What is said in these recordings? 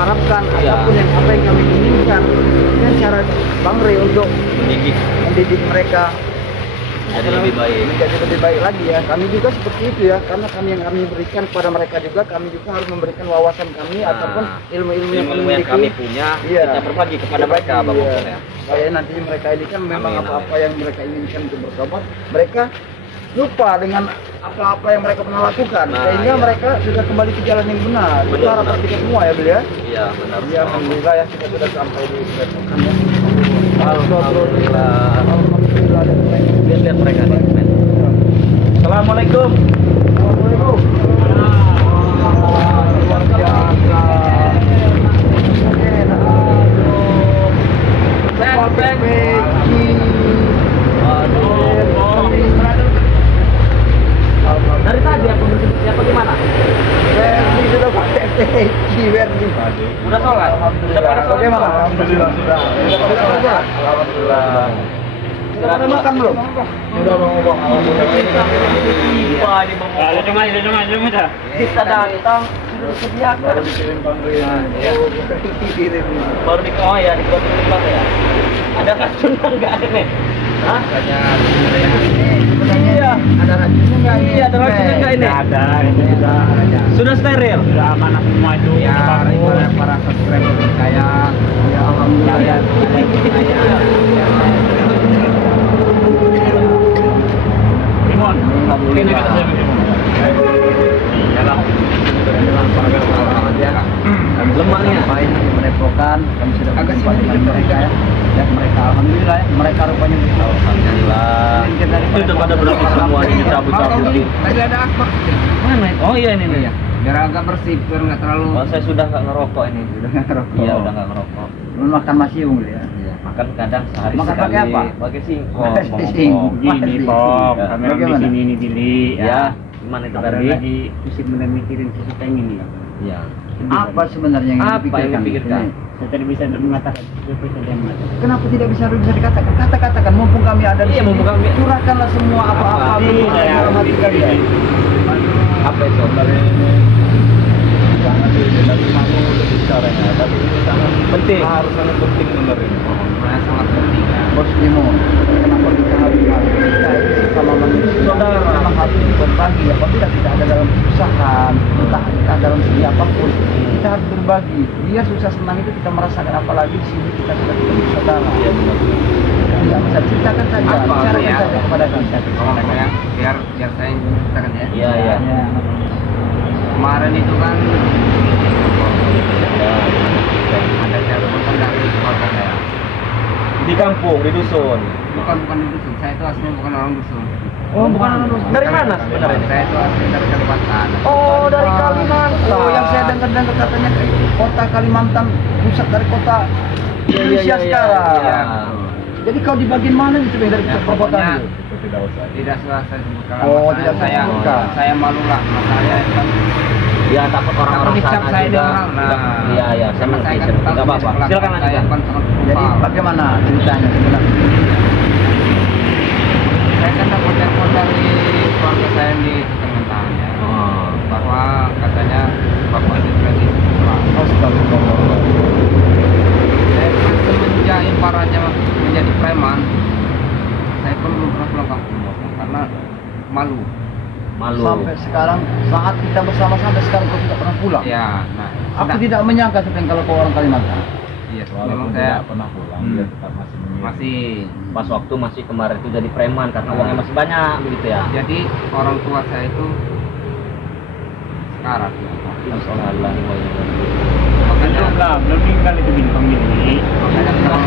harapkan apapun yang apa yang kami inginkan, dengan cara Bang Rey untuk mendidik mereka jadi lebih baik. menjadi lebih baik lagi ya. Kami juga seperti itu ya, karena kami yang kami berikan kepada mereka juga, kami juga harus memberikan wawasan kami ataupun ilmu-ilmu yang kami punya, kita berbagi kepada mereka, Bang Ongkong ya. Supaya nanti mereka ini kan memang apa-apa yang mereka inginkan untuk bertobat, mereka lupa dengan apa-apa yang mereka pernah lakukan, sehingga mereka sudah kembali ke jalan yang benar. Itu harapan kita semua ya, Beliau. Iya, benar. Ya, alhamdulillah ya, kita sudah sampai di besokan ya. Alhamdulillah. Alhamdulillah. Lihat mereka nih. Assalamualaikum. Assalamualaikum. Luar biasa. Dari tadi aku siapa gimana? Verdi sudah pakai peci, Verdi. Udah sholat? Alhamdulillah. Bagaimana? Alhamdulillah sudah. Alhamdulillah. Sudah pada makan belum? Sudah Bang Obong. Alhamdulillah. Kita datang sudah disediakan. Baru dikirim Bang Rian. Dikirim. Baru di ya di kota Bang ya. Ada racunnya enggak ada nih? Hah? Iya. Ada racunnya enggak ini? Iya, ada racunnya enggak ini? Ada, ini Sudah steril? sudah amanah semua itu. Ya, para subscriber saya, ya alhamdulillah. Timon, mungkin kita saya Lemah nih ya? Main menepokan, kami sudah berjumpa dengan mereka ya. Dan mereka alhamdulillah ya, mereka rupanya bisa. Alhamdulillah. Itu udah pada berarti semua ini cabut-cabut di. Tadi ada asbak. Mana? Oh iya ini nih. Biar agak bersih, biar nggak terlalu. Oh, saya sudah nggak ngerokok ini. Sudah nggak ngerokok. Iya, udah nggak ngerokok. Belum makan masiung ya. Iya, makan kadang sehari Makan sekali. pakai apa? Pakai singkong. Pakai singkong. Gini Pop, Ya. kamera di Bagaimana? sini ini Billy Ya, gimana itu Karena tadi? lagi pusing benar mikirin sisi pengen nih. Iya. Apa sebenarnya yang Apa yang dipikirkan? Saya tadi bisa mengatakan seperti yang mengatakan. Kenapa tidak bisa dikatakan? Kata-katakan mumpung kami ada di Iya, sini. mumpung kami- Curahkanlah semua apa-apa Apa? yang Iya, dalam hati kalian. Apa itu? Jangan dari kamu untuk bicaranya, tapi ini sangat Penting. harus sangat penting benar ini. Sangat penting ya. Bos Nemo, kenapa kita harus kita ini sama manusia Saudara. memang harus berbagi. Apabila kita ada dalam kesusahan, entah kita dalam segi apapun, kita harus berbagi. Dia susah senang itu kita merasakan, apalagi di sini kita sudah menjadi saudara. Iya benar. Tidak bisa ceritakan saja, Apa, bicarakan ya? saja kepada kami. Biar saya ceritakan ya. Iya, iya. Ya. Kemarin itu kan ada telepon kan dari keluarga saya. Di kampung, di dusun. Bukan di dusun, saya itu aslinya bukan orang dusun. Oh, bukan orang dusun. Dari mana sebenarnya? Saya itu asli dari Kalimantan. Oh, dari Kalimantan. Oh, yang saya dengar-dengar katanya kota Kalimantan pusat dari kota Indonesia sekarang. Iya. Jadi kau di bagian mana itu Bang, dari Ya, perkotaan pokoknya itu? Itu tidak usah. Tidak usah saya sebutkan. Oh, nama tidak saya. sebutkan. Saya malu lah, masalahnya kan. Ya, takut orang-orang Takut dicap sana saya juga. di orang. Nah, Iya, iya. Saya karena mengerti. saya kan Saya tahu nggak apa-apa. jenis Silakan kelakuan saya lanjutkan. kan sangat Jadi brutal. bagaimana ceritanya sebenarnya? Saya kan dapat telepon dari keluarga saya yang di Kalimantan ya. Oh. Bahwa katanya bapak lagi pulang. Astagfirullah. Saya kan semenjak ibaratnya menjadi preman, saya pun belum pernah pulang kampung karena malu. Malu. Sampai sekarang saat kita bersama sampai sekarang kau tidak pernah pulang. Ya, nah, Aku tidak menyangka sebenarnya kalau kau orang Kalimantan. Iya, memang Walaupun saya tidak pernah pulang, dia tetap masih mengirim. masih. Pas waktu masih kemarin itu jadi preman karena uangnya masih banyak begitu ya. Jadi orang tua saya itu sekarat. Makanya Belum meninggal itu bintang ini. makanya kalau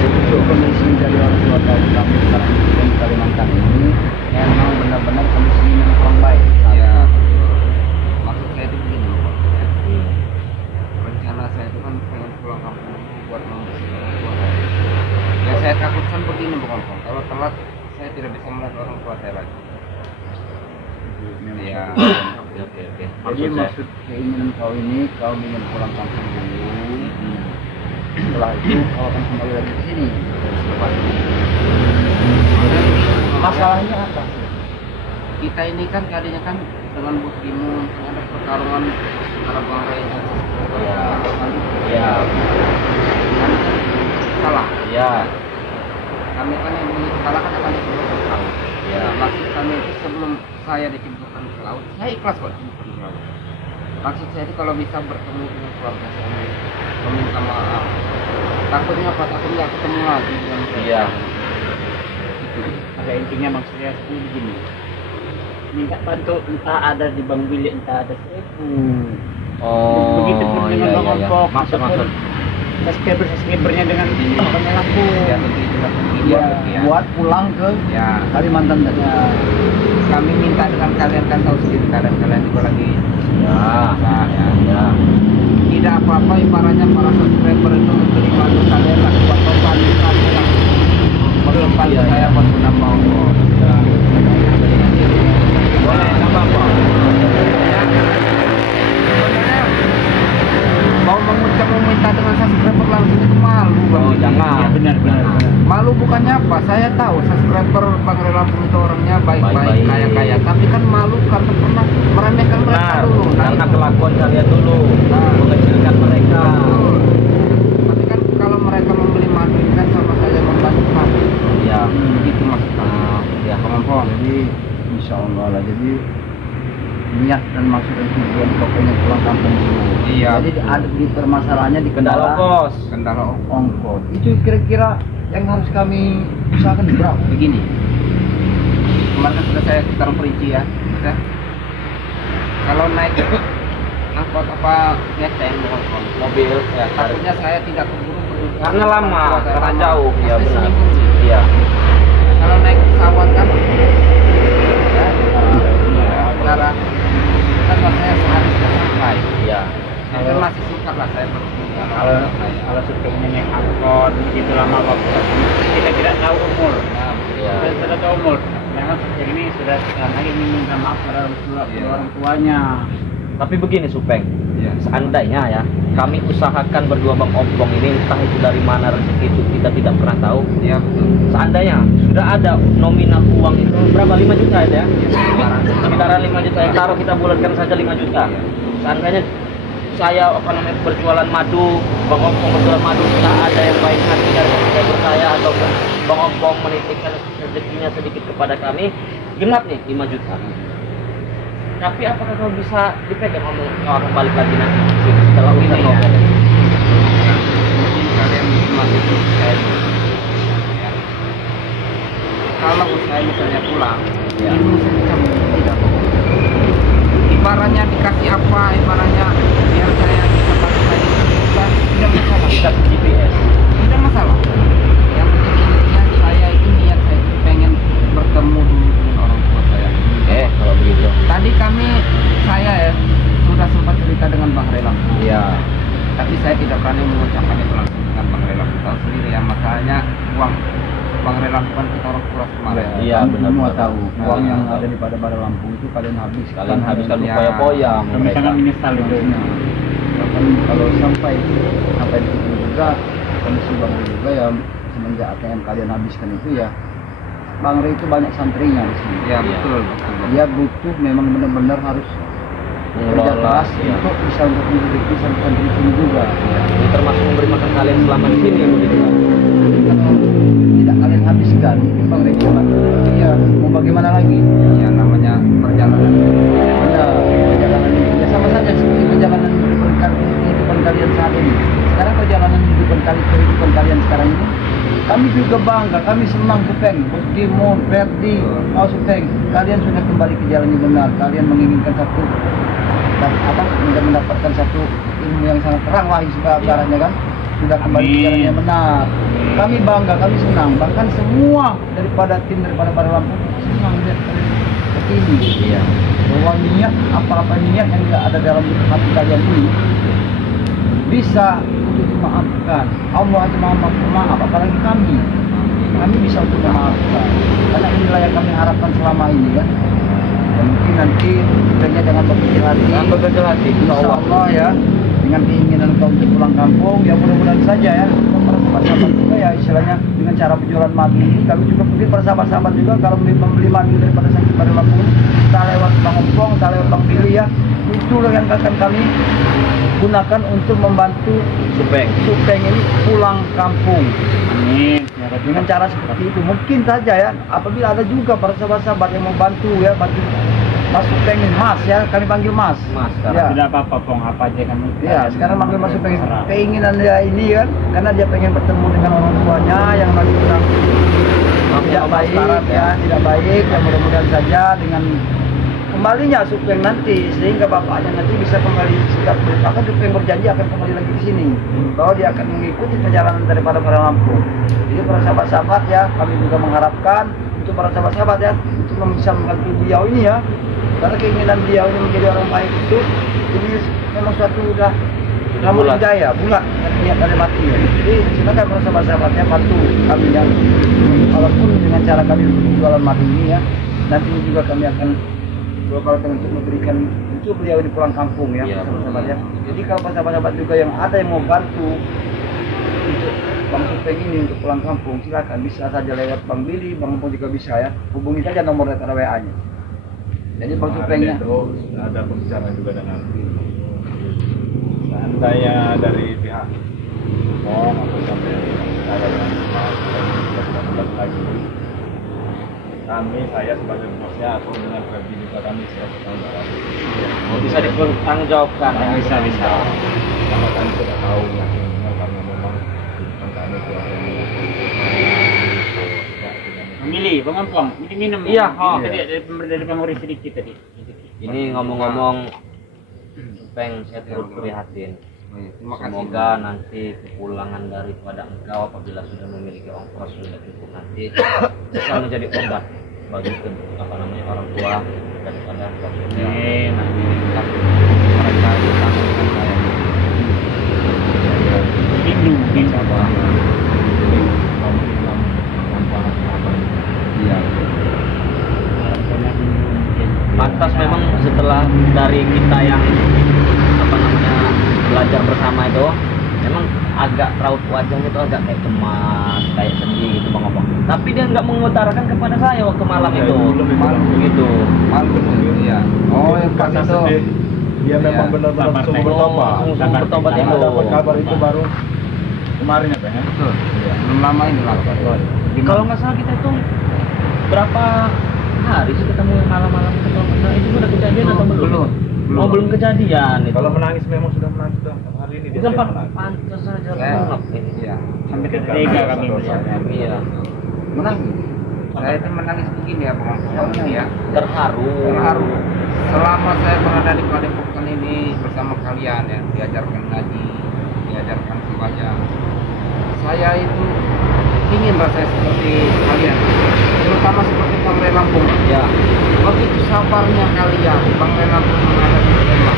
Itu kondisi dari orang tua kami sekarang di Kalimantan ini memang benar-benar kondisi yang kurang baik. ya maksud saya itu begini Pak. Rencana saya itu kan pengen pulang kampung buat membersihkan orang tua saya. Yang saya takutkan begini bukan Pak. Kalau telat saya tidak bisa melihat orang tua saya lagi. Iya. Oke. Jadi maksud keinginan kau ini, kau ingin pulang kampung dulu. Setelah itu kau akan kembali lagi ke sini. Masalahnya apa? Kita ini kan keadaannya kan dengan Bos Timun ada pertarungan antara Bang Ray dan Ya. Bang Kami kan yang dikalahkan akan dijemput ke laut. Ya. Maksud kami itu sebelum saya dijemputkan ke laut, saya ikhlas kok dijemput ke laut. Maksud saya itu kalau bisa bertemu dengan keluarga saya, meminta maaf. Takutnya apa? Takutnya nggak ketemu lagi dengan mereka. Iya. Pada intinya maksudnya itu begini. Minta bantu entah ada di Bang Willy, entah ada Sefu. Oh, Begitu pun dengan iya, Bang iya, iya. Ompok, Maksud. subscribernya dengan Bang Elaku. Ya tentu itulah Ya, ya. buat pulang ke Ya, Kalimantan tadi. kami minta dengan kalian kan tahu sendiri kalian juga lagi Ya. susah, ya. Ya. Tidak apa-apa ibaratnya para subscriber itu memberi bantu kalian lah buat membantu kalian lah. Membantu Iya, saya iya. buat menambah ongkos. Boleh, nggak apa-apa. Ya. Sebenarnya mau mengucap meminta dengan subscriber langsung itu malu Bang. Oh, jangan. Ya benar. Malu bukannya apa? Saya tahu subscriber Bang Ray Lampung itu orangnya baik-baik, Baik-baik. kaya-kaya, tapi kan malu karena pernah meremehkan mereka Benar, dulu. karena kelakuan kalian dulu Nah. mengecilkan mereka. Betul. Tapi kan kalau mereka membeli madu ini kan sama saja membantu kami. Ya. Begitu maksud kami. Ya, Kelompok. Jadi insya Allah lah. Jadi niat dan maksud dan tujuan pokoknya pulang kampung dulu. Iya, Jadi betul. ada di permasalahannya di Kendala kendala kos. Kendala ongkos. ongkos. Itu kira-kira yang harus kami usahakan berapa? Begini. Kemarin kan sudah saya sekarang perinci ya. Sudah. Kalau naik angkot apa ngeteng motor Mobil ya, takutnya saya tidak keburu berdua karena lama, karena jauh. Ya Pasti benar. seminggu. Iya. Kalau naik pesawat kan ya, udara kan maksudnya sehari sudah sampai. Iya. Jadi kan masih suka lah saya berdua. Kalau syutingnya naik angkot begitu lama waktu kita tidak tahu umur. Iya. Kita tidak tahu umur. Memang sejak ini sudah sekarang lagi minta maaf pada Iya. orang tuanya. Tapi begini Supeng, Iya. seandainya ya kami usahakan berdua Bang Ompong ini, entah itu dari mana rezeki itu kita tidak pernah tahu. Iya betul. Seandainya sudah ada nominal uang itu berapa, 5 juta ya? Sekitaran 5 juta ya, taruh kita bulatkan saja 5 juta. Seandainya saya berjualan madu, Bang Ompong berjualan madu, tidak ada yang baik hati dari subscriber saya ataupun Bang Ompong menitipkan rezekinya sedikit kepada kami, genap nih 5 juta. Tapi apakah kau bisa dipegang orang balik lagi nanti setelah urusan Ini ya. ongkos? Mungkin kalian masih saya ya. Kalau saya misalnya pulang, Ya. ilmu sebisa mungkin tidak bohong. Ibaratnya dikasih apa, ibaratnya biar saya bisa balik lagi tidak masalah. Kita ke GPS. Tidak masalah. Yang penting intinya saya itu niat saya itu pengen bertemu dulu dengan orang tua saya. Kalau begitu. Tadi saya ya sudah sempat cerita dengan Bang Ray Lampung. Iya. Tapi saya tidak berani mengucapkan itu langsung dengan Bang Ray Lampung. Tahu sendiri ya, masalahnya uang Bang Ray Lampung kan kita orang kuras kemarin. Iya, Kami benar, semua benar. tahu Nah, uang yang nah. ada di pada Lampung itu kalian habiskan. Kalian habiskan Ya. poya-poya Kami mereka. sangat menyesal itu. Nah, bahkan kalau sampai di situ juga kondisi Bang Ray juga ya, semenjak ATM kalian habiskan itu ya, Bang Ray itu banyak santrinya di sini. Ya, Iya. betul. Dia butuh memang benar-benar harus kerja keras Iya. untuk bisa untuk menghidupi santri di sini juga. Ini termasuk memberi makan kalian selama di sini begitu. Kalau tidak kalian habiskan, Bang Ray cuma ya mau bagaimana lagi? Ya namanya perjalanan. Ya, perjalanan ya sama saja seperti perjalanan kehidupan kalian saat ini. Sekarang perjalanan kehidupan kalian sekarang ini, kami juga bangga, kami senang Supeng, Bos Dimon, Ferdi, Supeng, kalian sudah kembali ke jalan yang benar. Kalian menginginkan satu mendapatkan satu ilmu yang sangat terang lah ibaratnya kan, sudah kembali ke jalan yang benar. Kami bangga, kami senang, bahkan semua daripada Lampung senang lihat kalian seperti ini. Iya. Bahwa niat apa niat yang ada dalam hati kalian ini bisa untuk dimaafkan. Allah aja maaf, apalagi kami bisa untuk memaafkan, karena inilah yang kami harapkan selama ini kan. Dan mungkin nanti sebenarnya jangan berkecil hati, insya Allah ya, dengan keinginan kau untuk pulang kampung ya, mudah-mudahan saja ya para sahabat-sahabat juga ya, istilahnya dengan cara berjualan madu ini kami juga mungkin para sahabat-sahabat juga kalau membeli madu daripada sakit pada Lampung, tak lewat Bang Ompong, tak lewat Bang Billy ya, itulah yang akan kami gunakan untuk membantu Supeng. Supeng ini pulang kampung. Amin. Dengan cara seperti itu mungkin saja ya, apabila ada juga para sahabat-sahabat yang mau bantu ya, bantu Mas Supeng ini, Mas ya, kami panggil Mas. Mas Ya. sekarang. Tidak apa-apa, Pong, apa aja kami. Ya, sekarang manggil Mas Supeng. Keinginan dia ini kan, karena dia pengen bertemu dengan orang tuanya yang lagi kurang tidak baik ya, tidak baik. Ya mudah-mudahan saja dengan kembalinya Supeng nanti, sehingga bapaknya nanti bisa kembali sikap. Bahkan Supeng berjanji akan kembali lagi ke sini, bahwa dia akan mengikuti perjalanan daripada para Lampung. Jadi para sahabat-sahabat ya, kami juga mengharapkan untuk para sahabat-sahabat ya, untuk bisa membantu beliau ini ya, karena keinginan beliau ini menjadi orang baik itu, ini memang suatu udah namun hidayah, bulat niat dari mati ya. Jadi silakan para sahabat-sahabatnya bantu kami yang walaupun dengan cara kami jualan madu ini ya, nanti juga kami akan berupaya untuk memberikan untuk beliau ini pulang kampung ya, Iya, sahabat ya. Jadi kalau sahabat-sahabat juga yang ada yang mau bantu untuk Bang Supeng ini untuk pulang kampung, silakan bisa saja lewat Bang Billy, Bang Pong juga bisa ya. Hubungi saja nomor data WA-nya. Jadi Bang Supengnya itu ada pembicaraan juga dengan seandainya dari pihak Pong atau sampai saya dengan Mas lagi saya sebagai bosnya atau dengan Ferdi juga kami siap Bisa dipertanggungjawabkan ya. Bisa. karena kami sudah tahu karena memang kami sudah Memilih, Bang Pong, ini minum. Iya, Ini tadi dari pamuri sedikit tadi. Ini ngomong-ngomong Supeng, saya turut prihatin. Terima kasih. Semoga nanti kepulangan daripada engkau apabila sudah memiliki ongkos sudah cukup nanti bisa menjadi obat bagi orang tua daripada Amin. mereka datang dengan saya. Rindu. iya. Pantas memang setelah dari kita yang belajar bersama itu memang agak raut wajahnya itu agak kayak cemas, kayak sedih gitu Bang Opong. Tapi dia nggak mengutarakan kepada saya waktu malam itu. Malam Gitu. Iya. Oh, yang pas karena itu. sedih dia memang Iya. benar-benar Sabar, sungguh Teng. bertobat. Sungguh bertobat Karena itu. dapat kabar itu baru kemarin ya Bang ya? Betul. Iya. Belum lama ini lah. Kalau nggak salah kita itu berapa hari sih ketemu yang malam-malam itu kalau nggak salah itu udah kejadian atau belum? Oh belum kejadian itu. Kalau menangis memang sudah menangis sudah hari ini dia sempat menangis. pantas saja Saya- banget ini. Iya. Sampai Mungkin ketiga karena kami dosa-dosanya. melihat. Iya. Menangis. Saya itu menangis begini ya, Bang. Ini ya. Terharu. Terharu. Selama saya berada di Padepokan ini bersama kalian ya, diajarkan ngaji, diajarkan membaca. Saya itu ingin rasanya seperti kalian, terutama seperti Bang Ray Lampung. Ya. Begitu sabarnya kalian, Bang Ray Lampung menghadapi tembak.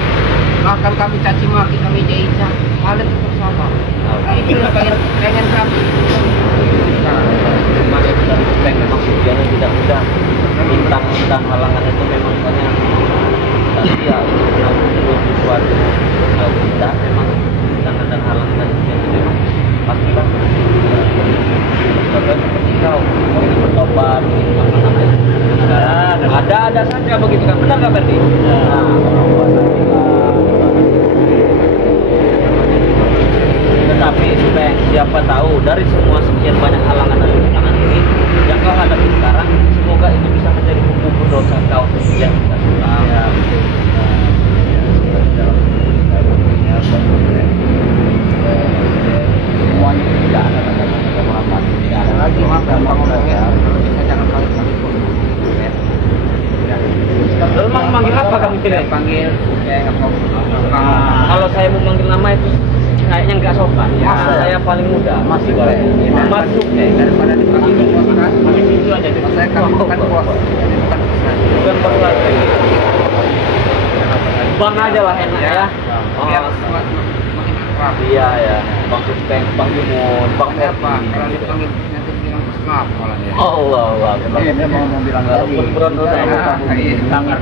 Bahkan kami caci maki, kami jahitnya, kalian tetap sabar. Nah, itu yang pengen kami. Mas dari Supeng memang tujuannya tidak mudah. Bintang-bintang halangan itu memang banyak. Tapi ya untuk sesuatu hal kita memang bintangan dan halangan itu memang pasti kan. Contohnya seperti kau ingin bertobat, ingin apa namanya? Ada saja begitu kan, benar nggak Ferdi? Nah, orang tua saya. Tetapi Supeng, siapa tahu dari semua sekian banyak halangan dan rintangan ini yang kau hadapi sekarang, semoga itu bisa menjadi pembuku dosa kau yang kita sulam. Ya. Semuanya tidak ada kata-kata Muhammad, tidak ada lagi maka ngomongnya bisa jangan kali pun. Lalu mau manggil apa kamu tidak? Panggil kayak apa? Kalau saya mau manggil nama itu kayaknya nggak sopan. Ya. Saya paling muda. Mas Masih Supeng. Mas Supeng. Daripada dipanggil bos kan, Kami itu aja. saya kami bukan bos, jadi bukan bos lagi. Bukan bos lagi. Bang aja lah enak ya. Biar Oh, makin akrab. iya ya. Bang Supeng, Bang Jumun, Bang Kenapa? Ferdi. Kalau dipanggil nanti bilang kesnap malah ya. Allah Allah. Dia mau bilang lagi. Beron-beron Nah, saya. sangar.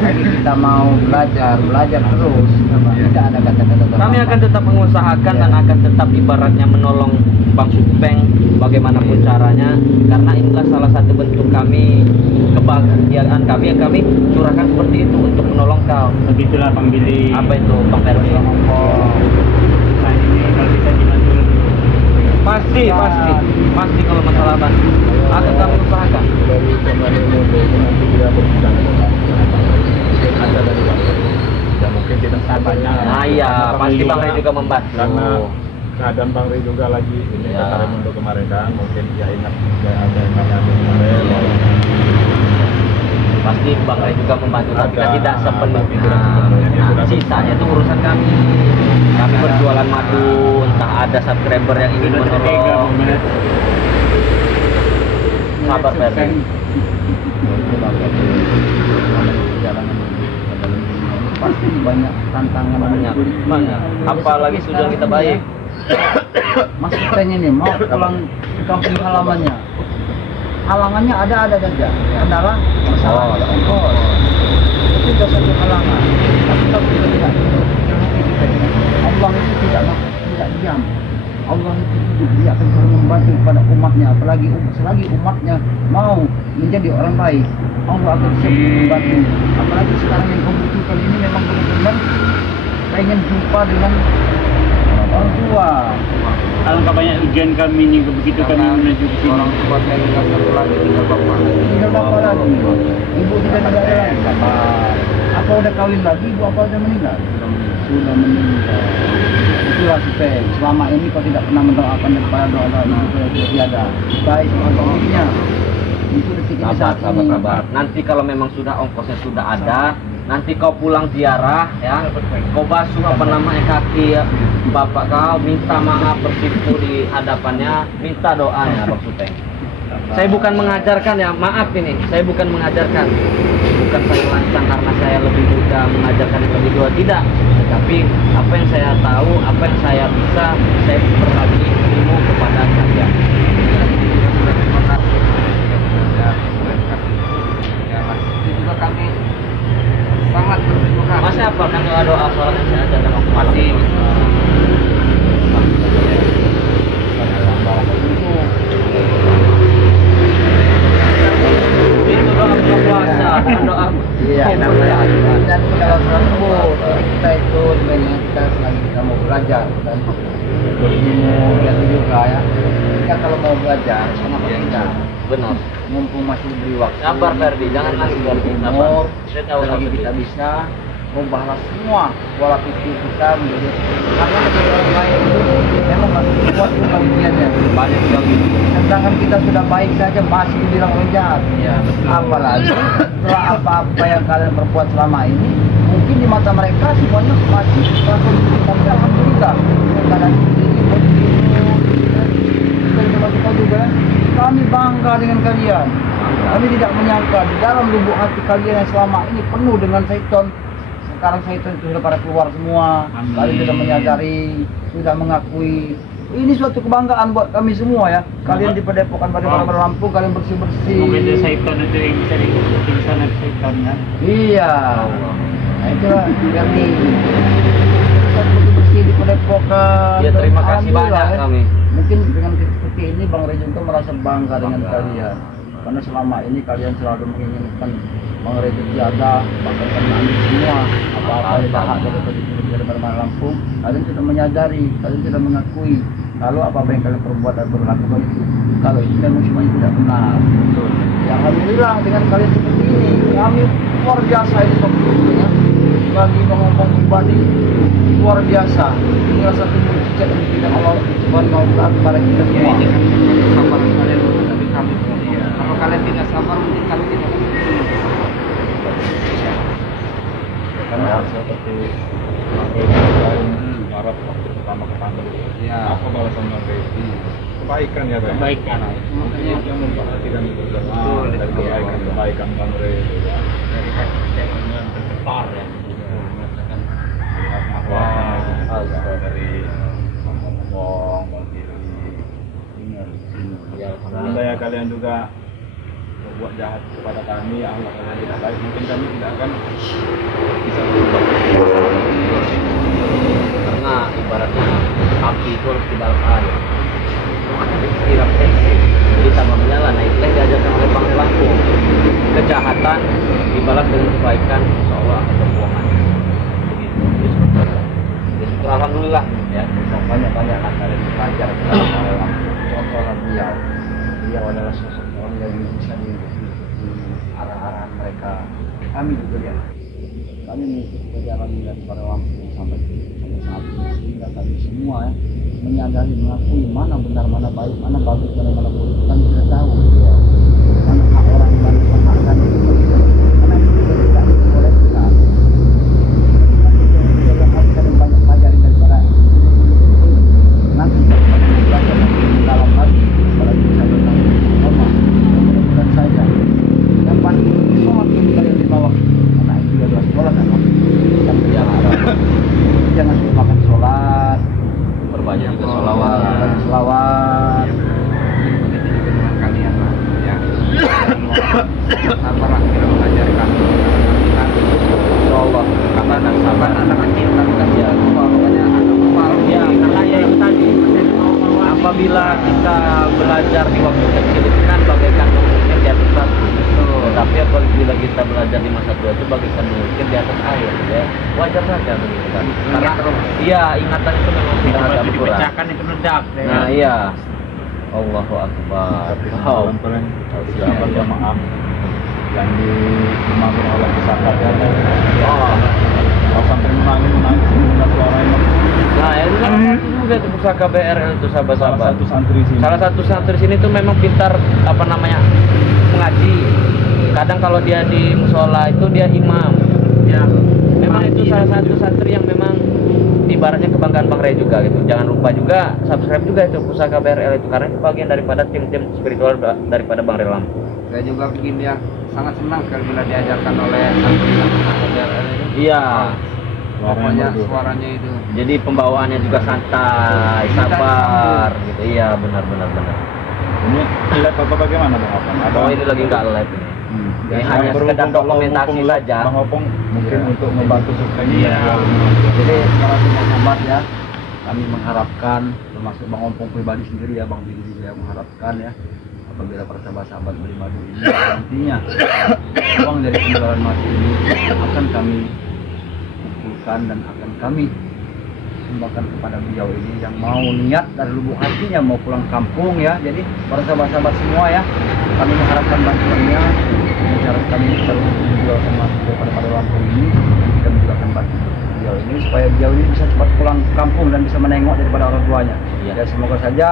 Ini kita mau belajar terus. Tidak ada kata-kata. Kami akan tetap mengusahakan dan akan tetap ibaratnya menolong Bang Supeng bagaimanapun caranya, karena inilah salah satu bentuk kami kebahagiaan kami yang kami curahkan seperti itu untuk menolong kau. Begitulah Bang Billy. Apa itu Bang Ferdi? Nah, ini kalau kita dibantu lebih. Pas Pasti kalau masalah bantu akan kami usahakan. Dari kemarin itu nanti kita berbicara dengan mungkin ada dari Bang Ray. Ya mungkin tidak sebanyak. Nah iya, pasti Bang Ray juga membantu. Karena keadaan Bang Ray juga lagi ini Ya. kata Raimundo kemarin kan, mungkin dia ingat ya, ada yang kami ambil kemarin. Pasti Bang Ray juga membantu, tapi kan Ada. tidak sepenuhnya. Nah, Nah, sisanya itu urusan kami. Kami berjualan madu, entah ada subscriber yang ingin menolong. Sabar Ferdi. Pasti banyak tantangan Banyak. Apalagi tujuan kita baik. Mas Teng ini mau pulang ke kampung halamannya. Halangannya ada saja. Adalah masalah ongkos. Itu sudah satu halangan. Tapi kalau kita tidak Allah itu tidak diam. Allah itu hidup, dia akan selalu membantu kepada umatnya, apalagi selagi umatnya mau menjadi orang baik, Allah akan siap membantu. Apalagi sekarang yang kau butuhkan ini memang benar-benar pengen jumpa dengan orang tua. Alangkah banyak ujian kami ini begitu kami menuju ke sini. Orang tua saya tinggal satu lagi, tinggal bapak. Tinggal bapak lagi, ibu tidak ada lagi. Apa udah kawin lagi, ibu apa udah meninggal? Sudah meninggal. Itulah Supeng. Selama ini kau tidak pernah mendoakan daripada doa-doa ibu itu tiada. Baik dengan suaminya. Itu detik ini Sabar. Nanti kalau memang sudah ongkosnya sudah ada, nanti kau pulang ziarah ya, kau basuh kaki bapak kau, minta maaf bersimpu di hadapannya, minta doanya Bang Supeng. Saya bukan mengajarkan ya, maaf ini, saya bukan mengajarkan, bukan saya lancang karena saya lebih muda mengajarkan yang lebih tua, tidak. Tetapi apa yang saya tahu, apa yang saya bisa, saya berbagi ilmu kepada kalian. Itu juga kami sangat berterima kasih. Masih hafalkan doa-doa sholat yang saya ajarkan waktu pasti. Itu doa buka puasa, bukan doa. Iya, namanya. Dan kalau tersebut, jadi kita itu sebenarnya kita selagi kita mau belajar dan berilmu dan juga ya. Kita kalau mau belajar, kenapa tidak? Benar. Mumpung masih diberi waktu. Sabar Ferdi, jangan nangis Ferdi. Sabar. Umur, Saya tahu lagi Ferdi. kita bisa ubahlah semua pola pikir kita menjadi karena menjadi orang baik itu memang masih kuat kebahagiaannya. Banyak sekali. Sedangkan kita sudah baik saja masih dibilang orang jahat. Ya, betul. Apalagi setelah apa-apa yang kalian perbuat selama ini, mungkin di mata mereka semuanya masih langsung tapi alhamdulillah dengan keadaan ini kita juga kami bangga dengan kalian. Kami tidak menyangka di dalam lubuk hati kalian yang selama ini penuh dengan syaitan. Sekarang syaitan itu sudah pada keluar semua. Kalian sudah menyadari, sudah mengakui. Ini suatu kebanggaan buat kami semua ya. Kalian di Padepokan pada Lampung, kalian bersih-bersih. Mungkin itu syaitan itu yang bisa di sana syaitan ya. Iya. Nah itulah kami bersih di Padepokan. Ya, terima kasih Alhamdulillah, banyak ya. kami. Mungkin dengan seperti ini Bang Ray juga merasa bangga dengan kalian. Karena selama ini kalian selalu menginginkan Bang Ray terjaga, bahkan kami ambil semua apa-apa yang jahat dari Lampung. Kalian sudah menyadari, kalian sudah mengakui kalau apa-apa yang kalian perbuat dan berlakukan itu, kalau itu memang semuanya tidak benar. Ya alhamdulillah dengan kalian seperti ini, kami luar biasa ini sebetulnya. Bagi ngomong pribadi luar biasa. Ini salah satu mukjizat yang diberikan Allah Subhanahu wa taala kepada kita semua. Sabar kalian tapi kami. Kalau kalian tidak sabar mungkin kami tidak akan begini. Karena seperti kemarin Arab waktu pertama ke Tangerang. Ya. Apa balasan Bang Ray? Kebaikan ya Bang. Kebaikan. Makanya yang memperhatikan itu Betul, dari betul. kebaikan Bang Ray itu ya. Dari hashtagnya bergetar ya. Mengatakan Dari ngomong, Bang Kiri. Ya, Seandainya kalian juga berbuat jahat kepada kami, Allah kalian tidak baik, mungkin kami tidak akan bisa berubah. karena ibaratnya api itu harus dibalas air. Kirap tensi kita menyala. Nah itulah yang diajarkan oleh Bang Lampung. Kejahatan dibalas dengan kebaikan, seolah kebohongan. Begitu. Alhamdulillah ya. Banyak-banyak kalian belajar kepada orang. contohlah beliau. Beliau adalah sosok orang yang bisa diikuti arah-arahan mereka. Kami juga ya. Kami mengikuti perjalanan daripada Lampung sampai saat ini, sehingga kami semua ya menyadari, mengakui mana benar, mana baik, mana bagus, mana buruk. Kami sudah tahu ya, mana hak orang, mana hak kami. Karena itu tidak dibolehkan. Kadang banyak pelajari daripada nanti belajar dalam hati pada bisa tentang norma. Mudah-mudahan saja yang pasti sholat ini kalian dibawa karena itu adalah sholat kan yang ada. Jangan lupakan sholat, Berbanyak juga sholawat. selawat. Begitu juga dengan kalian lah, ya. Sabar lah kita mengajari kami. Insyaallah Sabar dan sabar anak kecil kami kasih Ya. tua, makanya anak kepala. Ya, karena ya itu tadi. Apabila kita belajar di waktu kecil itu kan bagaikan mungkin di atas batu. Tetapi apabila kita belajar di masa tua itu bagaikan mungkin di atas air, ya wajar saja begitu kan. Karena iya ingatan itu memang sudah agak Itu berkurang. dipecahkan itu meledak. Nah iya. Allahu Akbar. Tapi Wow. pelan-pelan sahabat jamaah yang dimaafkan oleh pesantren ya. Oh. Kalau sampai menangis mendengar suara imam. Nah itu kan juga itu pusaka BRL itu Salah sahabat-sahabat. satu santri sini. Salah satu santri sini tuh memang pintar apa namanya mengaji. Kadang kalau dia di musola itu dia imam. Ya. Memang itu salah satu santri yang memang ibaratnya kebanggaan Bang Ray juga gitu. Jangan lupa juga subscribe juga itu pusaka BRL itu karena itu bagian daripada tim-tim spiritual daripada Bang Ray Lampung. Saya juga begini ya, sangat senang sekali bila diajarkan oleh santri BRL ini. Iya. Pokoknya suaranya itu. Jadi pembawaannya juga santai, sabar gitu. Iya benar. Ini lihat apa bagaimana Bang Opong? Oh ini lagi nggak live ini. Ini hanya sekedar dokumentasi saja. Bang Opong mungkin Iya. untuk membantu sukses. Iya. Jadi para sahabat ya, kami mengharapkan termasuk Bang Ompong pribadi sendiri ya, Bang Bidi juga yang mengharapkan ya, apabila para sahabat beli madu ini nantinya uang dari penjualan madu ini akan kami kumpulkan dan akan kami sumbangkan kepada beliau ini yang mau niat dari lubuk hatinya mau pulang kampung ya. Jadi para sahabat-sahabat semua ya, kami mengharapkan bantuannya. Cara kami terus menjualkan madu daripada Lampung ini, kami juga akan bantu beliau ini supaya beliau ini bisa cepat pulang kampung dan bisa menengok daripada orang tuanya. Iya. Ya semoga saja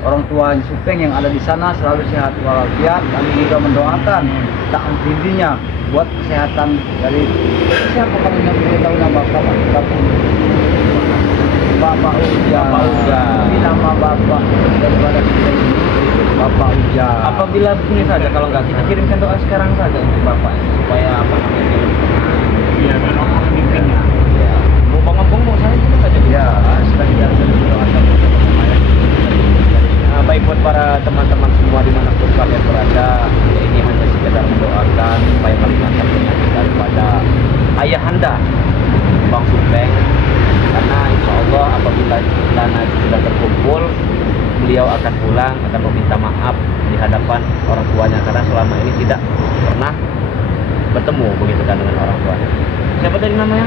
orang tua Supeng yang ada di sana selalu sehat walafiat. Kami juga mendoakan tak henti-hentinya buat kesehatan dari siapa kamu yang tahu nama Bapak Uja. Bapak Uja. Ini nama Bapak daripada kita ini, Bapak Uja. Apabila begini saja kalau nggak kita kirimkan doa sekarang saja untuk Bapak supaya apa namanya dia lebih tenang. Iya, dan orang memimpinnya. Ya. Mau Bang mau saya juga saja. Ya, sudah dijalankan doakan bersama ya. Nah, baik buat para teman-teman semua dimanapun kalian berada, ya ini hanya sekedar mendoakan supaya meringankan penyakit daripada ayahanda Bang Supeng, karena insya Allah apabila dana sudah terkumpul, beliau akan pulang, akan meminta maaf di hadapan orang tuanya karena selama ini tidak pernah bertemu begitu kan dengan orang tuanya. Siapa tadi namanya?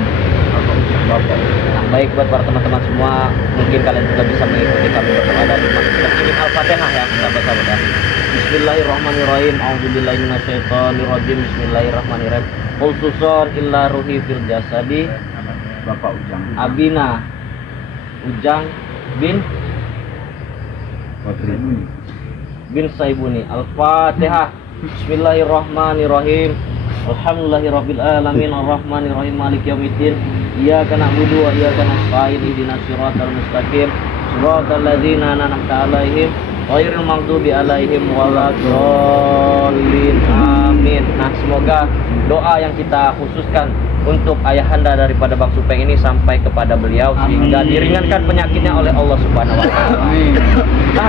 Bapak. Nah, baik buat para teman-teman semua, mungkin kalian juga bisa mengikuti kami bersama dari Masjid Kirim Al-Fatihah ya, sahabat-sahabat ya. Bismillahirrahmanirrahim. A'udzubillahi minasyaitonirrajim. Bismillahirrahmanirrahim. Khususon illa ruhi fil jasadi Bapak Ujang. Abina Ujang bin Saibuni. Al-Fatihah. Bismillahirrahmanirrahim. Alhamdulillahirabbil alamin arrahmanirrahim maliki yaumiddin. Iyyaka na'budu wa iyyaka nasta'in ihdinas siratal mustaqim siratal ladzina an'amta 'alaihim ghairil maghdubi 'alaihim waladdallin. Amin. Nah, semoga doa yang kita khususkan untuk ayahanda daripada Bang Supeng ini sampai kepada beliau sehingga diringankan penyakitnya oleh Allah Subhanahu wa taala. Amin. Nah,